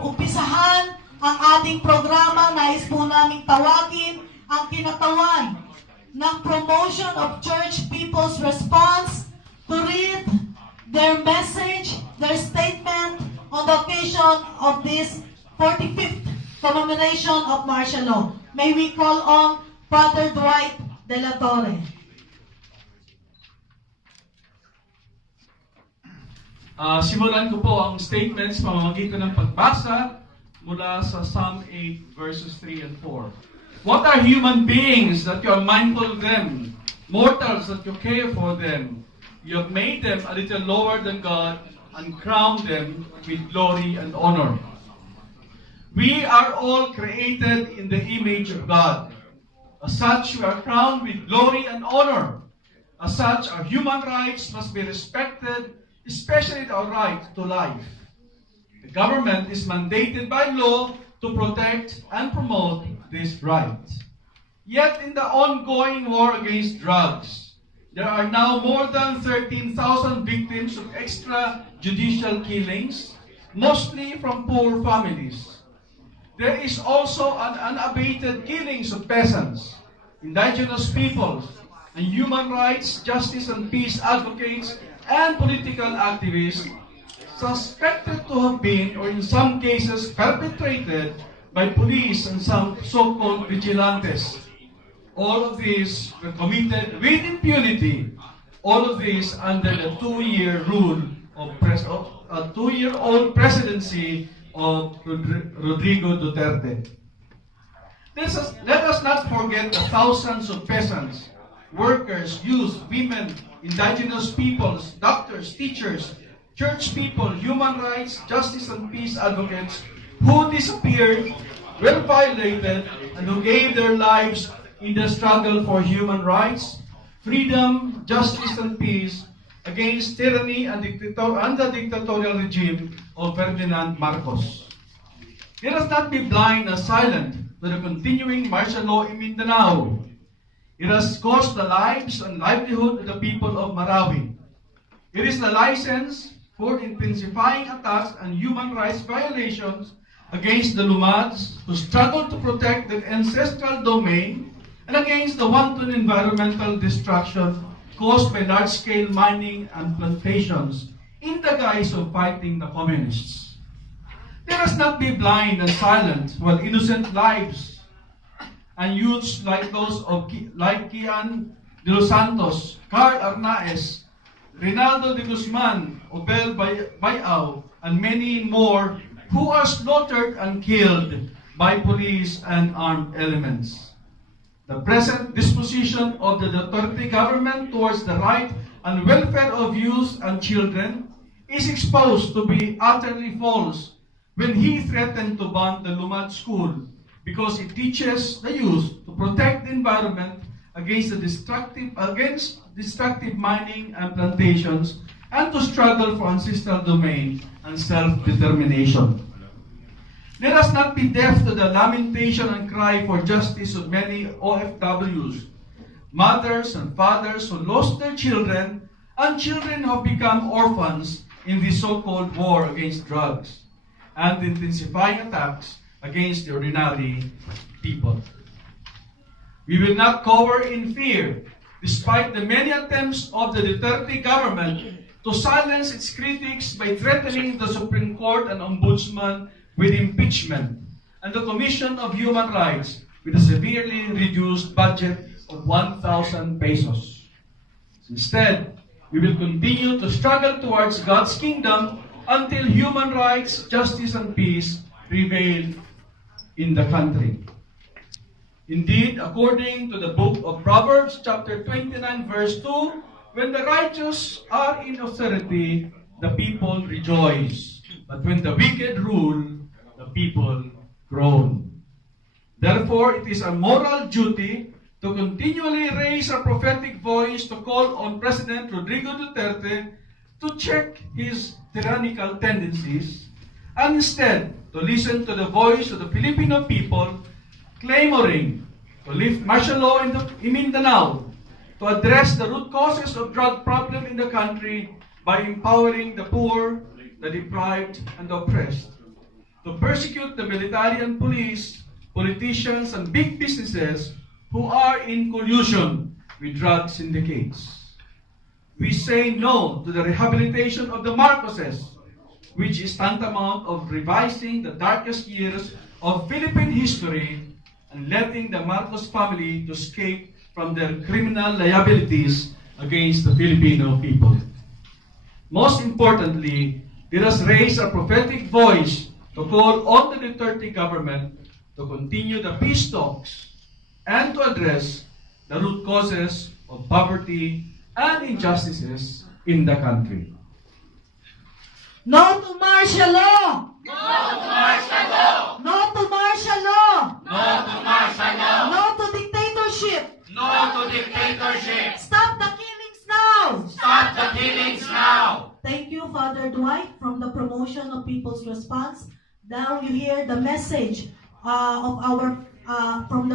umpisahan ang ating programa, nais po naming tawagin ang kinatawan ng Promotion of Church People's Response to read their message, their statement on the occasion of this 45th commemoration of martial law. May we call on Father Dwight de la Torre. Simulan ko po ang statements pamamagitan ng pagbasa mula sa Psalm 8 verses 3 and 4. What are human beings that you are mindful of them? Mortals that you care for them. You have made them a little lower than God and crowned them with glory and honor. We are all created in the image of God. As such, we are crowned with glory and honor. As such, our human rights must be respected, especially our right to life. The government is mandated by law to protect and promote this right. Yet in the ongoing war against drugs, there are now more than 13,000 victims of extrajudicial killings, mostly from poor families. There is also an unabated killings of peasants, indigenous peoples, and human rights, justice, and peace advocates and political activists suspected to have been, or in some cases, perpetrated by police and some so-called vigilantes. All of these were committed with impunity. All of this under the two-year-old presidency of Rodrigo Duterte. Let us not forget the thousands of peasants, workers, youth, women, indigenous peoples, doctors, teachers, church people, human rights, justice, and peace advocates who disappeared, were violated, and who gave their lives in the struggle for human rights, freedom, justice, and peace against tyranny and the dictatorial regime of Ferdinand Marcos. Let us not be blind and silent to the continuing martial law in Mindanao. It has cost the lives and livelihood of the people of Marawi. It is the license for intensifying attacks and human rights violations against the Lumads who struggle to protect their ancestral domain and against the wanton environmental destruction caused by large-scale mining and plantations in the guise of fighting the communists. Let us not be blind and silent while innocent lives and youths like those of Kian de los Santos, Carl Arnaez, Rinaldo de Guzman, Obel Bayao, and many more who are slaughtered and killed by police and armed elements. The present disposition of the Duterte government towards the right and welfare of youth and children is exposed to be utterly false when he threatened to ban the Lumad school because it teaches the youth to protect the environment against destructive mining and plantations, and to struggle for ancestral domain and self-determination. Let us not be deaf to the lamentation and cry for justice of many OFWs, mothers and fathers who lost their children, and children who have become orphans in the so-called war against drugs, and intensifying attacks against the ordinary people. We will not cower in fear, despite the many attempts of the Duterte government to silence its critics by threatening the Supreme Court and Ombudsman with impeachment and the Commission of Human Rights with a severely reduced budget of 1,000 pesos. Instead, we will continue to struggle towards God's kingdom until human rights, justice, and peace prevail in the country. Indeed, according to the book of Proverbs, chapter 29, verse 2, when the righteous are in authority, the people rejoice. But when the wicked rule, the people groan. Therefore, it is a moral duty to continually raise a prophetic voice to call on President Rodrigo Duterte to check his tyrannical tendencies, and instead to listen to the voice of the Filipino people clamoring to lift martial law in Mindanao, to address the root causes of drug problem in the country by empowering the poor, the deprived, and the oppressed, to persecute the military and police, politicians, and big businesses who are in collusion with drug syndicates. We say no to the rehabilitation of the Marcoses, which is tantamount of revising the darkest years of Philippine history and letting the Marcos family to escape from their criminal liabilities against the Filipino people. Most importantly, let us raise a prophetic voice to call on the Duterte government to continue the peace talks and to address the root causes of poverty and injustices in the country. No to martial law! No to martial law! No to martial law! No to martial law! No to dictatorship! No to dictatorship! Stop the killings now! Stop the killings now! Thank you, Father Dwight, from the Promotion of People's Response. Now you hear the message of our from the